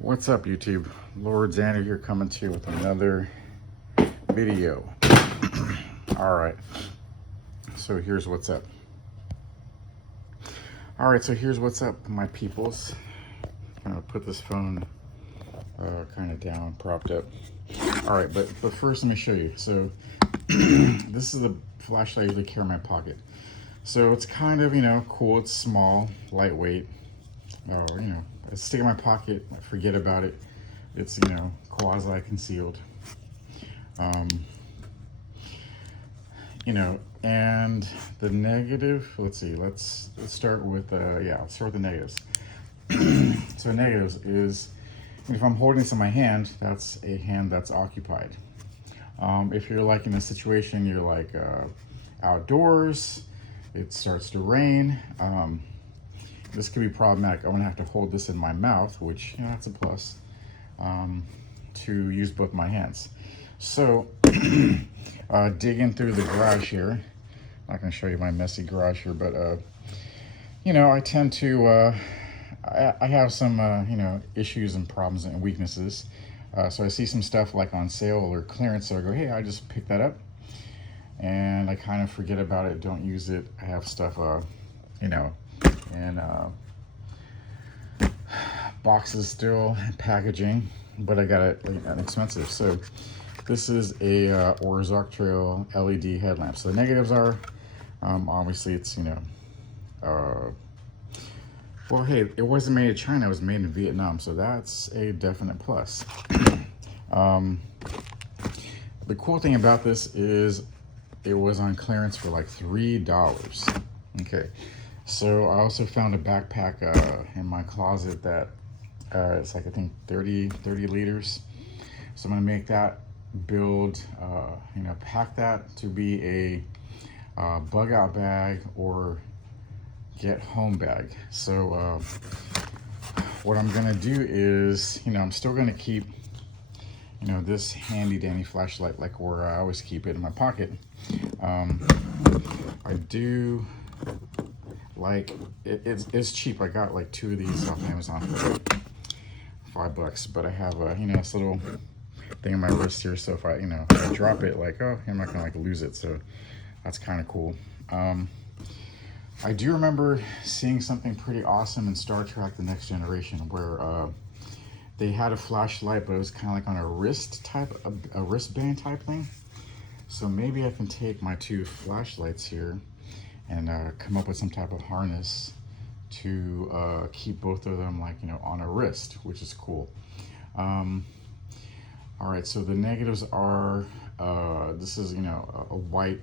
What's up, YouTube? Lord Xander here, coming to you with another video. Alright, so here's what's up. My peoples. I'm gonna put this phone kind of down, propped up. Alright, but first let me show you. So this is the flashlight I usually carry in my pocket. So it's kind of, cool. It's small, lightweight. I stick it in my pocket, I forget about it. It's, quasi-concealed. And the negative, let's see, let's start with, let's start with the negatives. So negatives is, if I'm holding this in my hand, that's a hand that's occupied. If you're like in a situation, you're like outdoors, it starts to rain, this could be problematic. I'm gonna have to hold this in my mouth, which, that's a plus, to use both my hands. So, digging through the garage here, I'm not gonna show you my messy garage here, but, I tend to, I have some, issues and problems and weaknesses. So I see some stuff like on sale or clearance, so I go, hey, I just pick that up. And I kind of forget about it, don't use it. I have stuff, and boxes still, packaging, but I got it inexpensive. So this is a Ozark Trail LED headlamp. So the negatives are, obviously it's, well, hey, it wasn't made in China, it was made in Vietnam, so that's a definite plus. The cool thing about this is it was on clearance for like $3. Okay, so I also found a backpack in my closet that it's like, I think 30 liters. So I'm gonna make that, build, pack that to be a bug out bag or get home bag. So what I'm gonna do is, I'm still gonna keep, this handy dandy flashlight like where I always keep it in my pocket. I do like it's cheap. I got like 2 of these off Amazon for like $5, but I have a this little thing in my wrist here, so if I if I drop it, like, oh, I'm not gonna like lose it, so that's kind of cool. I do remember seeing something pretty awesome in Star Trek The Next Generation where they had a flashlight, but it was kind of like on a wristband type thing. So maybe I can take my 2 flashlights here and come up with some type of harness to keep both of them like, on a wrist, which is cool. All right, so the negatives are, this is, a white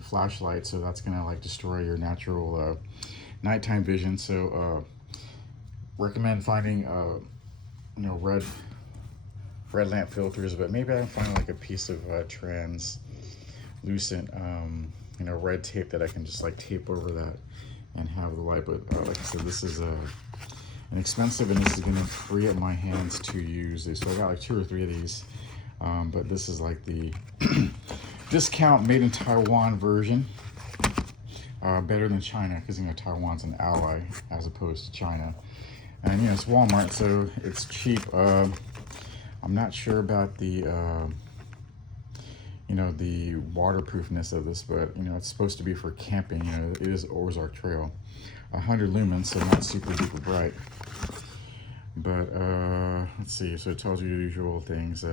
flashlight, so that's gonna like destroy your natural nighttime vision. So recommend finding, red lamp filters, but maybe I can find like a piece of translucent, red tape that I can just like tape over that and have the light. But like I said, this is inexpensive, and this is gonna free up my hands to use this. So I got like 2 or 3 of these, but this is like the discount made in Taiwan version. Better than China, because Taiwan's an ally as opposed to China. And it's Walmart, so it's cheap. I'm not sure about the the waterproofness of this, but it's supposed to be for camping. It is Ozark Trail, 100 lumens, so not super duper bright. But let's see, so it tells you the usual things.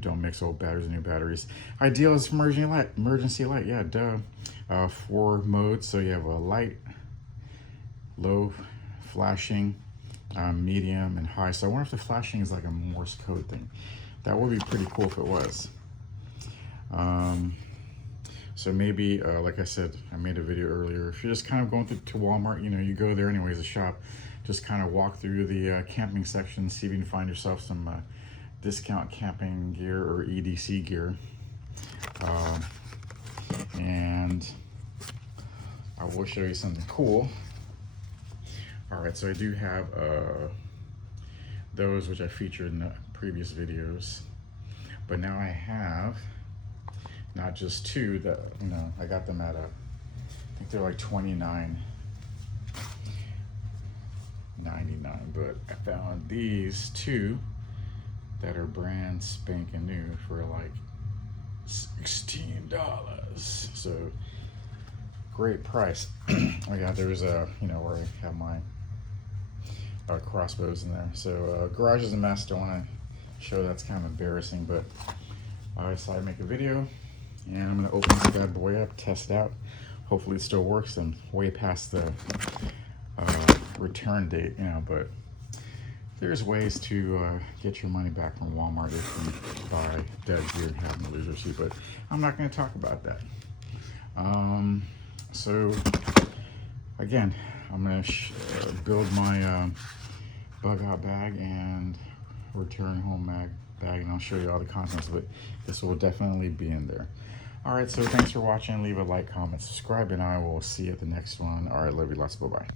Don't mix old batteries and new batteries. Ideal is emergency light, yeah, duh. 4 modes, so you have a light, low, flashing, medium, and high. So I wonder if the flashing is like a Morse code thing. That would be pretty cool if it was. So maybe, like I said, I made a video earlier. If you're just kind of going to Walmart, you go there anyways to shop, just kind of walk through the camping section, see if you can find yourself some discount camping gear or EDC gear. And I will show you something cool. All right, so I do have those which I featured in the previous videos, but now I have not just 2 that, I got them at I think they're like 29. $99, but I found these two that are brand spanking new for like $16. So great price. Oh yeah, there's a, you know, where I have my crossbows in there. So garage is a mess. Don't want to show, that's kind of embarrassing, but I decided to make a video, and I'm gonna open this bad boy up, test it out. Hopefully it still works. I'm way past the return date, you know, but there's ways to get your money back from Walmart if you buy dead gear and have no lose receipt, but I'm not going to talk about that. So again, I'm going to build my bug out bag and return home bag, and I'll show you all the contents of it. This will definitely be in there. All right, so thanks for watching. Leave a like, comment, subscribe, and I will see you at the next one. All right, love you lots. Bye-bye.